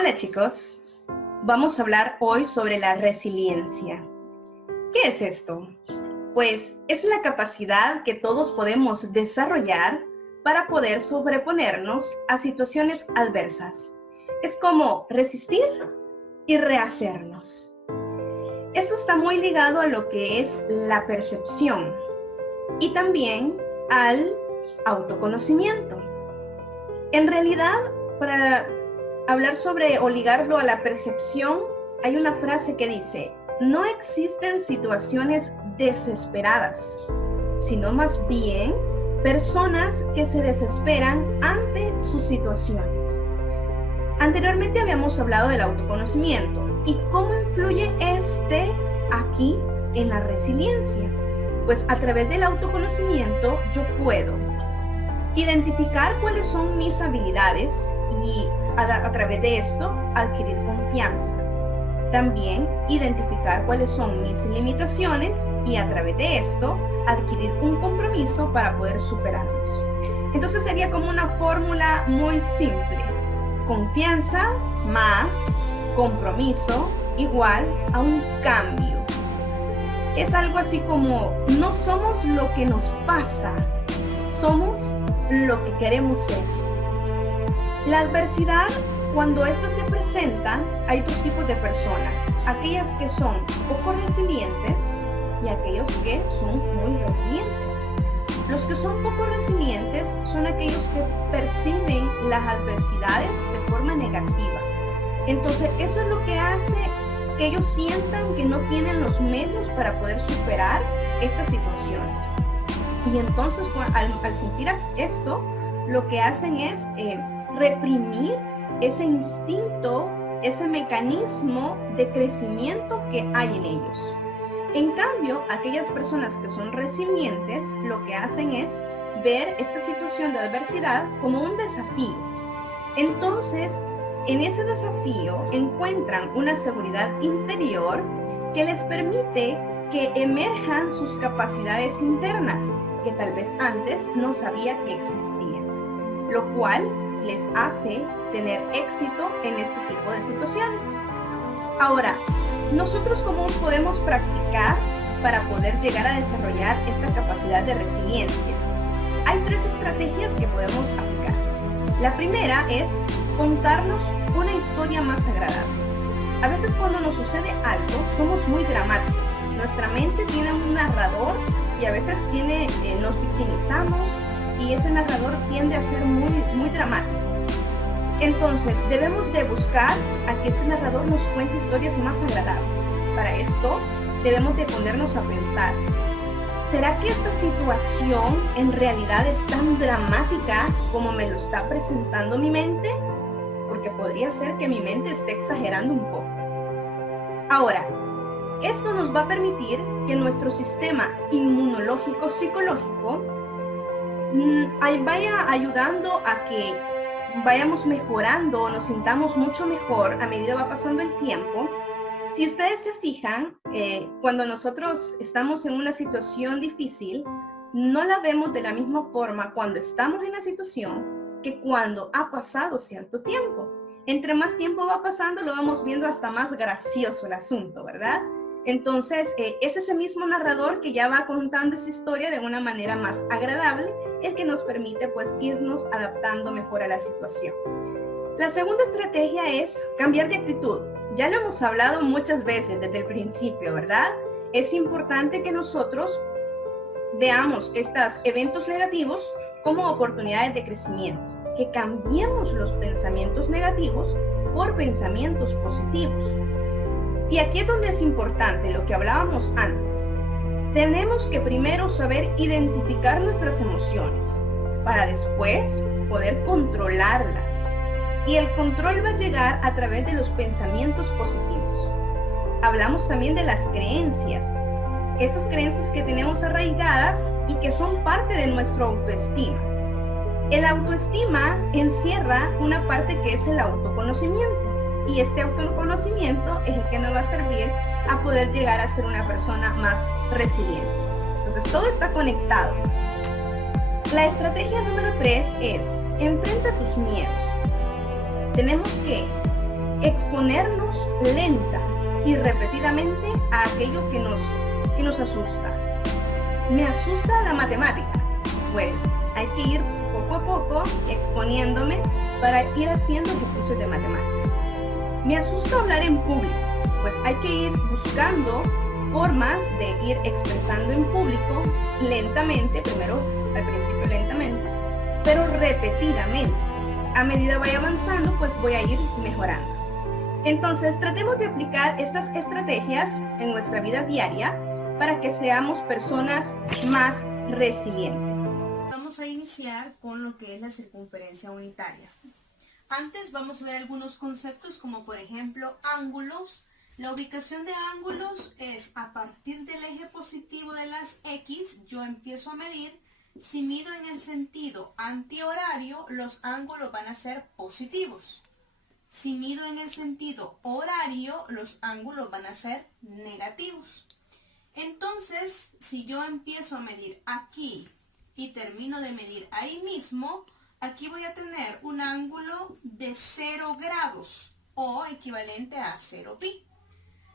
Hola chicos, vamos a hablar hoy sobre la resiliencia. ¿Qué es esto? Pues es la capacidad que todos podemos desarrollar para poder sobreponernos a situaciones adversas. Es como resistir y rehacernos. Esto está muy ligado a lo que es la percepción y también al autoconocimiento. En realidad, para hablar sobre o ligarlo a la percepción, hay una frase que dice: no existen situaciones desesperadas, sino más bien personas que se desesperan ante sus situaciones. Anteriormente habíamos hablado del autoconocimiento y cómo influye este aquí en la resiliencia. Pues a través del autoconocimiento yo puedo identificar cuáles son mis habilidades y a través de esto adquirir confianza. También identificar cuáles son mis limitaciones y a través de esto adquirir un compromiso para poder superarlos. Entonces sería como una fórmula muy simple: confianza más compromiso igual a un cambio. Es algo así como: no somos lo que nos pasa, somos lo que queremos ser. La adversidad, cuando ésta se presenta, hay dos tipos de personas: aquellas que son poco resilientes y aquellos que son muy resilientes. Los que son poco resilientes son aquellos que perciben las adversidades de forma negativa. Entonces eso es lo que hace que ellos sientan que no tienen los medios para poder superar estas situaciones. Y entonces al sentir esto, lo que hacen es reprimir ese instinto, ese mecanismo de crecimiento que hay en ellos. En cambio, aquellas personas que son resilientes, lo que hacen es ver esta situación de adversidad como un desafío. Entonces, en ese desafío encuentran una seguridad interior que les permite que emerjan sus capacidades internas, que tal vez antes no sabía que existían, lo cual les hace tener éxito en este tipo de situaciones. Ahora, nosotros cómo podemos practicar para poder llegar a desarrollar esta capacidad de resiliencia. Hay tres estrategias que podemos aplicar. La primera es contarnos una historia más agradable. A veces cuando nos sucede algo somos muy dramáticos. Nuestra mente tiene un narrador y a veces nos victimizamos y ese narrador tiende a ser muy dramático. Entonces debemos de buscar a que este narrador nos cuente historias más agradables. Para esto debemos de ponernos a pensar: ¿será que esta situación en realidad es tan dramática como me lo está presentando mi mente? Porque podría ser que mi mente esté exagerando un poco. Ahora, esto nos va a permitir que nuestro sistema inmunológico psicológico vaya ayudando a que vayamos mejorando o nos sintamos mucho mejor a medida va pasando el tiempo. Si ustedes se fijan, cuando nosotros estamos en una situación difícil, no la vemos de la misma forma cuando estamos en la situación que cuando ha pasado cierto tiempo. Entre más tiempo va pasando, lo vamos viendo hasta más gracioso el asunto, ¿verdad? Entonces, es ese mismo narrador que ya va contando esa historia de una manera más agradable, el que nos permite pues irnos adaptando mejor a la situación. La segunda estrategia es cambiar de actitud. Ya lo hemos hablado muchas veces desde el principio, ¿verdad? Es importante que nosotros veamos estos eventos negativos como oportunidades de crecimiento, que cambiemos los pensamientos negativos por pensamientos positivos. Y aquí es donde es importante lo que hablábamos antes. Tenemos que primero saber identificar nuestras emociones para después poder controlarlas. Y el control va a llegar a través de los pensamientos positivos. Hablamos también de las creencias. Esas creencias que tenemos arraigadas y que son parte de nuestra autoestima. El autoestima encierra una parte que es el autoconocimiento. Y este autoconocimiento es el que nos va a servir a poder llegar a ser una persona más resiliente. Entonces todo está conectado. La estrategia número 3 es: enfrenta tus miedos. Tenemos que exponernos lenta y repetidamente a aquello que nos asusta. Me asusta la matemática, pues hay que ir poco a poco exponiéndome para ir haciendo ejercicios de matemática. Me asusta hablar en público, pues hay que ir buscando formas de ir expresando en público lentamente, primero al principio lentamente, pero repetidamente. A medida vaya avanzando, pues voy a ir mejorando. Entonces, tratemos de aplicar estas estrategias en nuestra vida diaria para que seamos personas más resilientes. Vamos a iniciar con lo que es la circunferencia unitaria. Antes vamos a ver algunos conceptos como por ejemplo ángulos. La ubicación de ángulos es a partir del eje positivo de las X, yo empiezo a medir. Si mido en el sentido antihorario, los ángulos van a ser positivos. Si mido en el sentido horario, los ángulos van a ser negativos. Entonces, si yo empiezo a medir aquí y termino de medir ahí mismo, aquí voy a tener un ángulo de 0 grados o equivalente a 0 pi.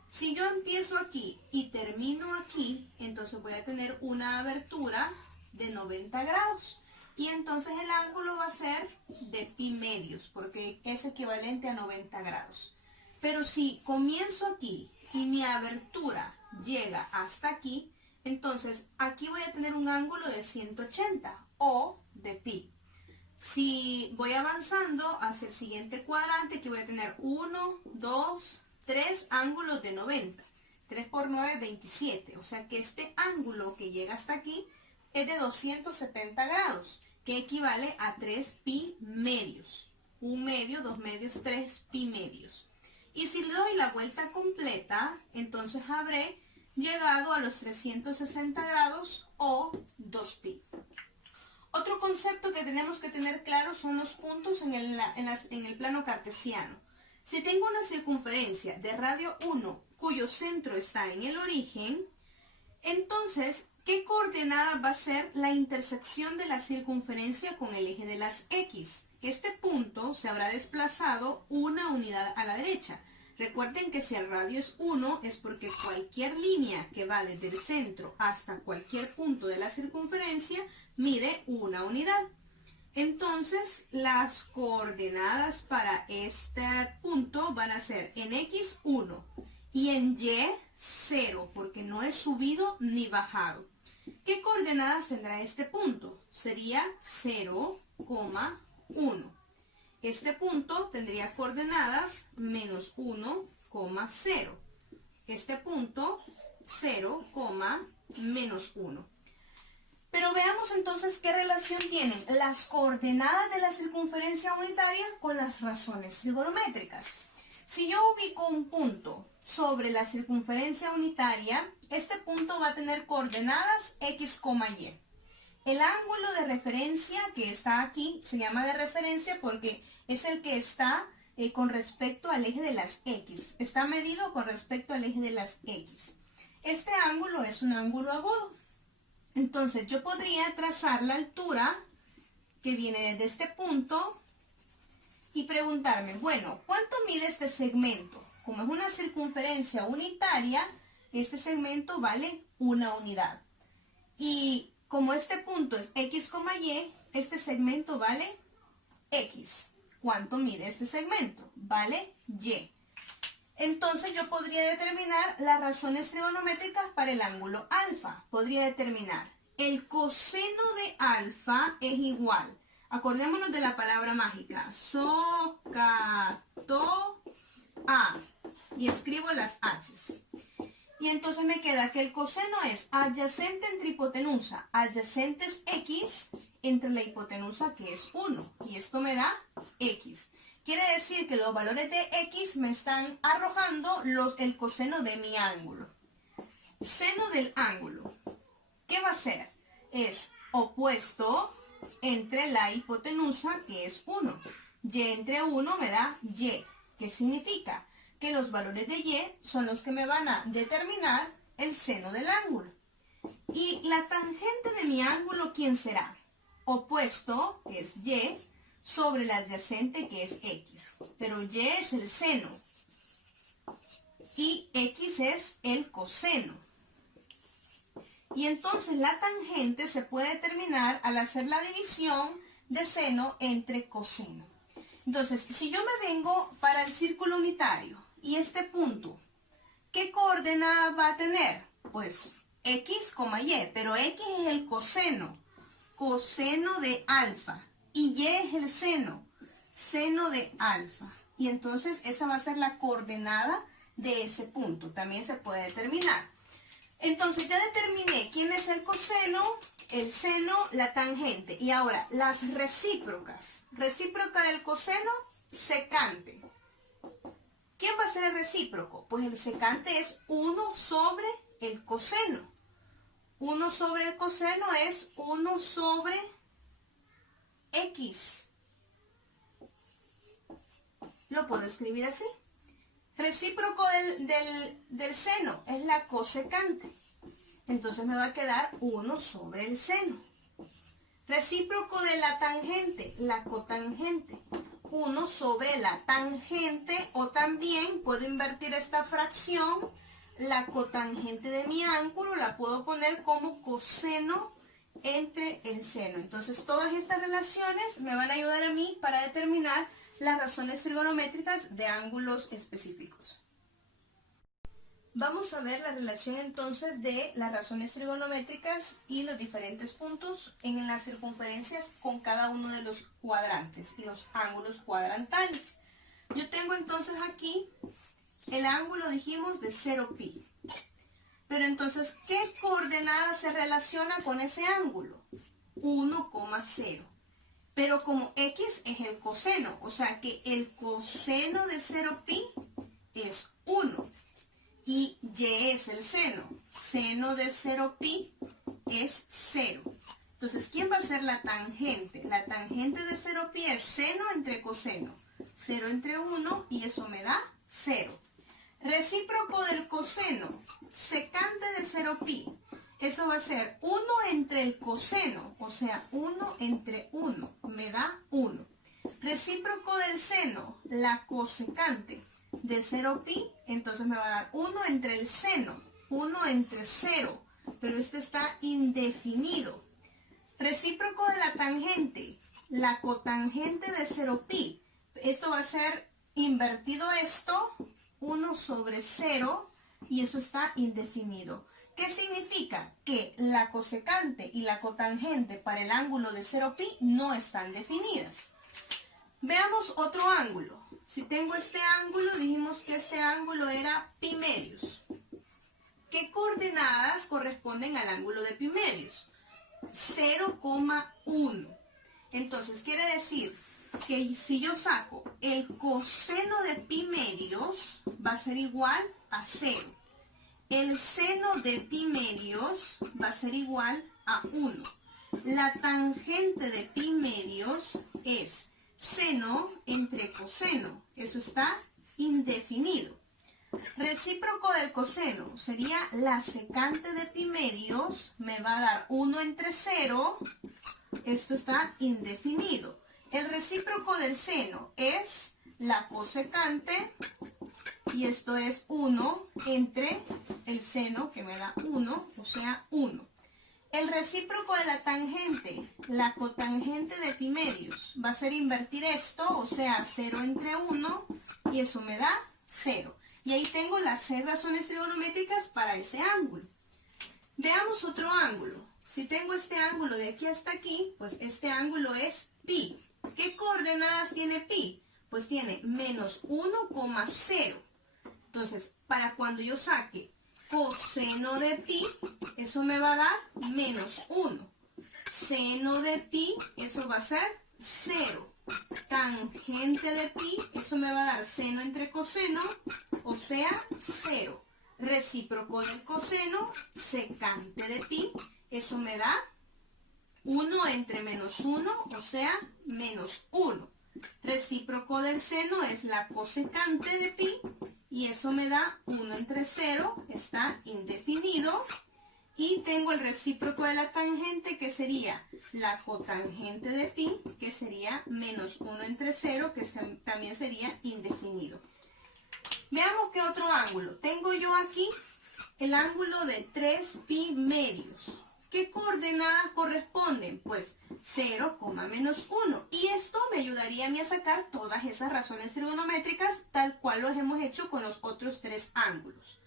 Si yo empiezo aquí y termino aquí, entonces voy a tener una abertura de 90 grados. Y entonces el ángulo va a ser de pi medios, porque es equivalente a 90 grados. Pero si comienzo aquí y mi abertura llega hasta aquí, entonces aquí voy a tener un ángulo de 180 o de pi. Si voy avanzando hacia el siguiente cuadrante, aquí voy a tener 1, 2, 3 ángulos de 90. 3 por 9, 27. O sea que este ángulo que llega hasta aquí es de 270 grados, que equivale a 3 pi medios. 1 medio, 2 medios, 3 pi medios. Y si le doy la vuelta completa, entonces habré llegado a los 360 grados o 2 pi. Otro concepto que tenemos que tener claro son los puntos en el plano cartesiano. Si tengo una circunferencia de radio 1 cuyo centro está en el origen, entonces, ¿qué coordenada va a ser la intersección de la circunferencia con el eje de las X? Este punto se habrá desplazado una unidad a la derecha. Recuerden que si el radio es 1 es porque cualquier línea que va desde el centro hasta cualquier punto de la circunferencia mide una unidad. Entonces, las coordenadas para este punto van a ser en X 1 y en Y 0, porque no es subido ni bajado. ¿Qué coordenadas tendrá este punto? Sería 0,1. Este punto tendría coordenadas menos 1,0. Este punto 0, menos 1. Pero veamos entonces qué relación tienen las coordenadas de la circunferencia unitaria con las razones trigonométricas. Si yo ubico un punto sobre la circunferencia unitaria, este punto va a tener coordenadas X, Y. El ángulo de referencia que está aquí se llama de referencia porque es el que está con respecto al eje de las X. Está medido con respecto al eje de las X. Este ángulo es un ángulo agudo. Entonces yo podría trazar la altura que viene desde este punto y preguntarme, bueno, ¿cuánto mide este segmento? Como es una circunferencia unitaria, este segmento vale una unidad. Y como este punto es X, Y, este segmento vale X. ¿Cuánto mide este segmento? Vale Y. Entonces yo podría determinar las razones trigonométricas para el ángulo alfa. Podría determinar el coseno de alfa es igual. Acordémonos de la palabra mágica. SOCATO A. Y escribo las H's. Y entonces me queda que el coseno es adyacente entre hipotenusa. Adyacente es X entre la hipotenusa que es 1. Y esto me da X. Quiere decir que los valores de X me están arrojando el coseno de mi ángulo. Seno del ángulo. ¿Qué va a ser? Es opuesto entre la hipotenusa, que es 1. Y entre 1 me da Y. ¿Qué significa? Que los valores de Y son los que me van a determinar el seno del ángulo. Y la tangente de mi ángulo, ¿quién será? Opuesto, que es Y, sobre la adyacente, que es X. pero y es el seno. Y x es el coseno. Y entonces la tangente se puede determinar al hacer la división de seno entre coseno. Entonces, si yo me vengo para el círculo unitario y este punto, ¿qué coordenada va a tener? Pues x, y, pero x es el coseno de alfa, y y es el seno de alfa. Y entonces esa va a ser la coordenada de ese punto, también se puede determinar. Entonces ya determiné quién es el coseno, el seno, la tangente. Y ahora, las recíprocas. Recíproca del coseno, secante. ¿Quién va a ser el recíproco? Pues el secante es 1 sobre el coseno. 1 sobre el coseno es 1 sobre x. Lo puedo escribir así. Recíproco del seno es la cosecante. Entonces me va a quedar 1 sobre el seno. Recíproco de la tangente, la cotangente. 1 sobre la tangente, o también puedo invertir esta fracción. La cotangente de mi ángulo la puedo poner como coseno entre el seno. Entonces todas estas relaciones me van a ayudar a mí para determinar las razones trigonométricas de ángulos específicos. Vamos a ver la relación entonces de las razones trigonométricas y los diferentes puntos en la circunferencia con cada uno de los cuadrantes y los ángulos cuadrantales. Yo tengo entonces aquí el ángulo, dijimos, de 0pi. Pero entonces, ¿qué coordenada se relaciona con ese ángulo? 1,0. Pero como x es el coseno, o sea que el coseno de 0pi es 1. Y y es el seno. Seno de 0pi es 0. Entonces, ¿quién va a ser la tangente? La tangente de 0pi es seno entre coseno. 0 entre 1 y eso me da 0. Recíproco del coseno, secante de 0pi. Eso va a ser 1 entre el coseno, o sea, 1 entre 1, me da 1. Recíproco del seno, la cosecante de 0pi, entonces me va a dar 1 entre el seno, 1 entre 0, pero este está indefinido. Recíproco de la tangente, la cotangente de 0pi. Esto va a ser invertido esto, 1 sobre 0, y eso está indefinido. ¿Qué significa? Que la cosecante y la cotangente para el ángulo de 0pi no están definidas. Veamos otro ángulo. Si tengo este ángulo, dijimos que este ángulo era pi medios. ¿Qué coordenadas corresponden al ángulo de pi medios? 0,1. Entonces quiere decir que si yo saco el coseno de pi medios, va a ser igual a 0. El seno de pi medios va a ser igual a 1. La tangente de pi medios es seno entre coseno. Eso está indefinido. Recíproco del coseno sería la secante de pi medios. Me va a dar 1 entre 0. Esto está indefinido. El recíproco del seno es la cosecante. Y esto es 1 entre el seno, que me da 1, o sea, 1. El recíproco de la tangente, la cotangente de pi medios, va a ser invertir esto, o sea, 0 entre 1, y eso me da 0. Y ahí tengo las 6 razones trigonométricas para ese ángulo. Veamos otro ángulo. Si tengo este ángulo de aquí hasta aquí, pues este ángulo es pi. ¿Qué coordenadas tiene pi? Pues tiene menos 1,0. Entonces, para cuando yo saque coseno de pi, eso me va a dar menos 1. Seno de pi, eso va a ser 0. Tangente de pi, eso me va a dar seno entre coseno, o sea, 0. Recíproco del coseno, secante de pi, eso me da 1 entre menos 1, o sea, menos 1. Recíproco del seno es la cosecante de pi, y eso me da 1 entre 0, está indefinido. Y tengo el recíproco de la tangente, que sería la cotangente de pi, que sería menos 1 entre 0, que también sería indefinido. Veamos qué otro ángulo. Tengo yo aquí el ángulo de 3 pi medios. ¿Qué coordenadas corresponden? Pues 0, menos 1. Y esto me ayudaría a mí a sacar todas esas razones trigonométricas, tal cual los hemos hecho con los otros 3 ángulos.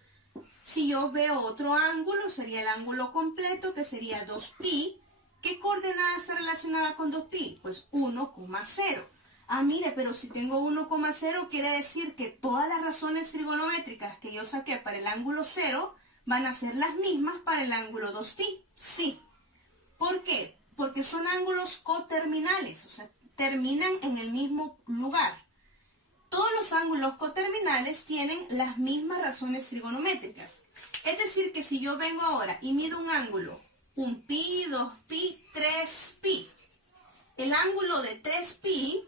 Si yo veo otro ángulo, sería el ángulo completo, que sería 2pi. ¿Qué coordenada está relacionada con 2pi? Pues 1,0. Ah, mire, pero si tengo 1,0, quiere decir que todas las razones trigonométricas que yo saqué para el ángulo 0 van a ser las mismas para el ángulo 2pi. Sí. ¿Por qué? Porque son ángulos coterminales, o sea, terminan en el mismo lugar. Todos los ángulos coterminales tienen las mismas razones trigonométricas. Es decir, que si yo vengo ahora y mido un ángulo, 1pi, 2pi, 3pi, el ángulo de 3pi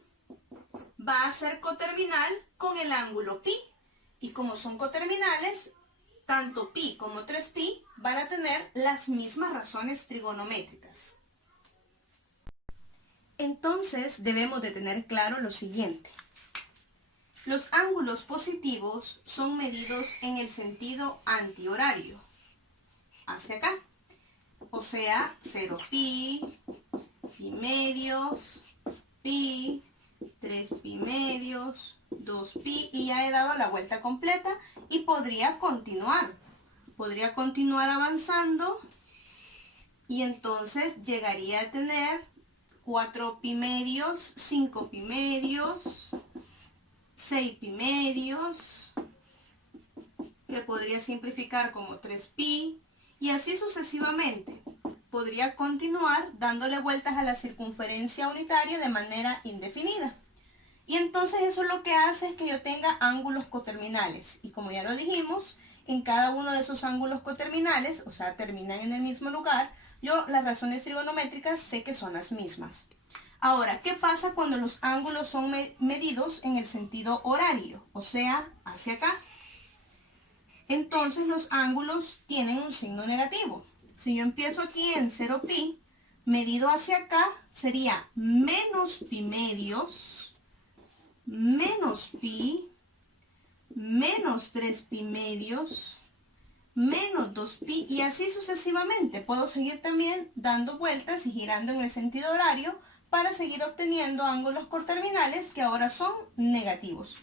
va a ser coterminal con el ángulo pi. Y como son coterminales, tanto pi como 3pi van a tener las mismas razones trigonométricas. Entonces debemos de tener claro lo siguiente. Los ángulos positivos son medidos en el sentido antihorario, hacia acá. O sea, 0pi, pi medios, pi, 3pi medios, 2pi, y ya he dado la vuelta completa y podría continuar. Podría continuar avanzando y entonces llegaría a tener 4pi medios, 5pi medios, 6pi medios, que podría simplificar como 3pi, y así sucesivamente. Podría continuar dándole vueltas a la circunferencia unitaria de manera indefinida. Y entonces eso lo que hace es que yo tenga ángulos coterminales. Y como ya lo dijimos, en cada uno de esos ángulos coterminales, o sea, terminan en el mismo lugar, yo las razones trigonométricas sé que son las mismas. Ahora, ¿qué pasa cuando los ángulos son medidos en el sentido horario? O sea, hacia acá. Entonces los ángulos tienen un signo negativo. Si yo empiezo aquí en 0pi, medido hacia acá sería menos pi medios, menos pi, menos 3pi medios, menos 2pi, y así sucesivamente. Puedo seguir también dando vueltas y girando en el sentido horario para seguir obteniendo ángulos coterminales que ahora son negativos.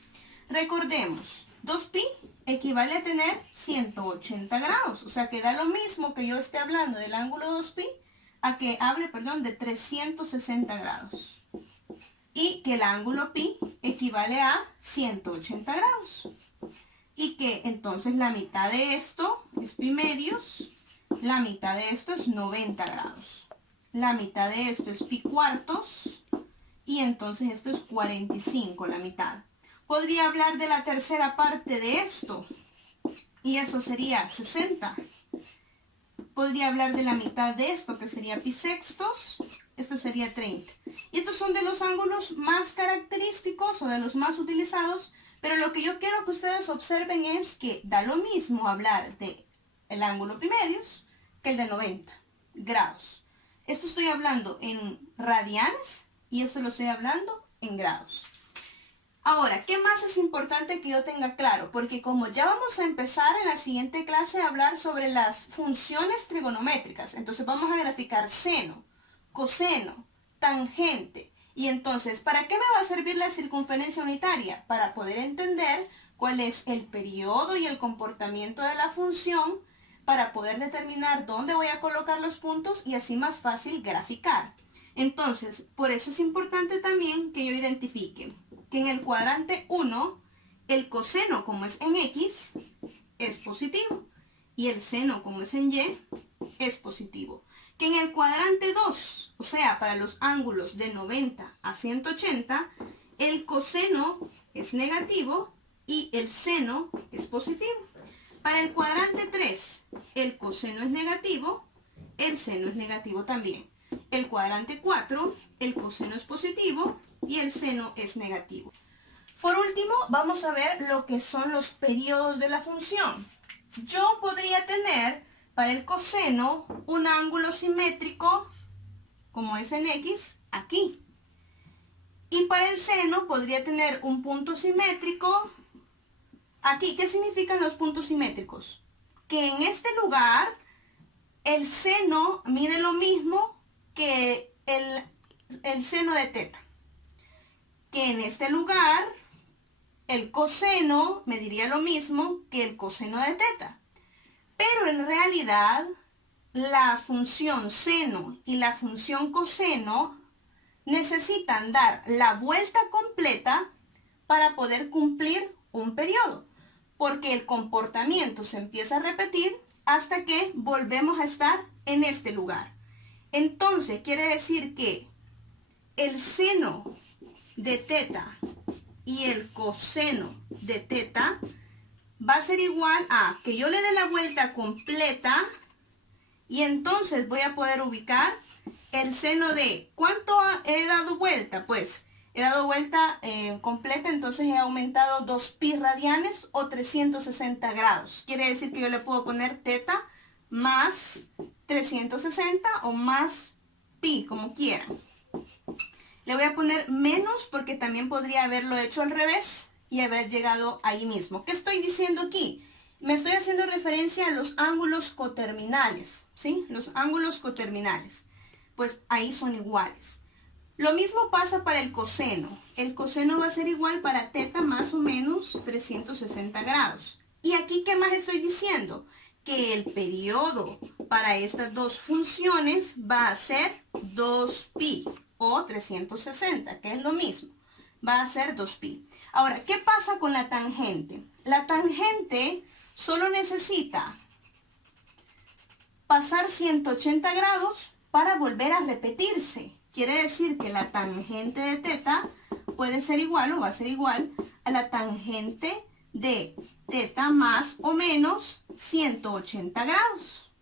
Recordemos, 2pi equivale a tener 180 grados, o sea que da lo mismo que yo esté hablando del ángulo 2pi a que hable, de 360 grados. Y que el ángulo pi equivale a 180 grados. Y que entonces la mitad de esto es pi medios, la mitad de esto es 90 grados. La mitad de esto es pi cuartos y entonces esto es 45, la mitad. Podría hablar de la tercera parte de esto y eso sería 60. Podría hablar de la mitad de esto, que sería pi sextos, esto sería 30. Y estos son de los ángulos más característicos o de los más utilizados, pero lo que yo quiero que ustedes observen es que da lo mismo hablar de el ángulo pi medios que el de 90 grados. Esto estoy hablando en radianes y esto lo estoy hablando en grados. Ahora, ¿qué más es importante que yo tenga claro? Porque como ya vamos a empezar en la siguiente clase a hablar sobre las funciones trigonométricas, entonces vamos a graficar seno, coseno, tangente. Y entonces, ¿para qué me va a servir la circunferencia unitaria? Para poder entender cuál es el periodo y el comportamiento de la función, para poder determinar dónde voy a colocar los puntos y así más fácil graficar. Entonces, por eso es importante también que yo identifique que en el cuadrante 1, el coseno, como es en X, es positivo. Y el seno, como es en Y, es positivo. Que en el cuadrante 2, o sea, para los ángulos de 90 a 180, el coseno es negativo y el seno es positivo. Para el cuadrante 3, el coseno es negativo, el seno es negativo también. El cuadrante 4, el coseno es positivo y el seno es negativo. Por último, vamos a ver lo que son los periodos de la función. Yo podría tener para el coseno un ángulo simétrico, como es en X, aquí. Y para el seno podría tener un punto simétrico aquí. ¿Qué significan los puntos simétricos? Que en este lugar el seno mide lo mismo que el seno de teta. Que en este lugar el coseno mediría lo mismo que el coseno de teta. Pero en realidad la función seno y la función coseno necesitan dar la vuelta completa para poder cumplir un periodo, porque el comportamiento se empieza a repetir hasta que volvemos a estar en este lugar. Entonces quiere decir que el seno de teta y el coseno de teta va a ser igual a que yo le dé la vuelta completa y entonces voy a poder ubicar el seno de ¿cuánto he dado vuelta? Pues he dado vuelta completa, entonces he aumentado 2pi radianes o 360 grados. Quiere decir que yo le puedo poner teta más 360 o más pi, como quieran. Le voy a poner menos porque también podría haberlo hecho al revés y haber llegado ahí mismo. ¿Qué estoy diciendo aquí? Me estoy haciendo referencia a los ángulos coterminales, ¿sí? Los ángulos coterminales, pues ahí son iguales. Lo mismo pasa para el coseno. El coseno va a ser igual para teta más o menos 360 grados. ¿Y aquí qué más estoy diciendo? Que el periodo para estas dos funciones va a ser 2pi o 360, que es lo mismo. Va a ser 2pi. Ahora, ¿qué pasa con la tangente? La tangente solo necesita pasar 180 grados para volver a repetirse. Quiere decir que la tangente de teta puede ser igual o va a ser igual a la tangente de teta más o menos 180 grados.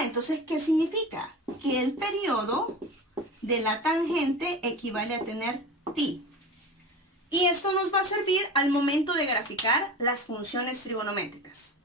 Entonces, ¿qué significa? Que el periodo de la tangente equivale a tener pi. Y esto nos va a servir al momento de graficar las funciones trigonométricas.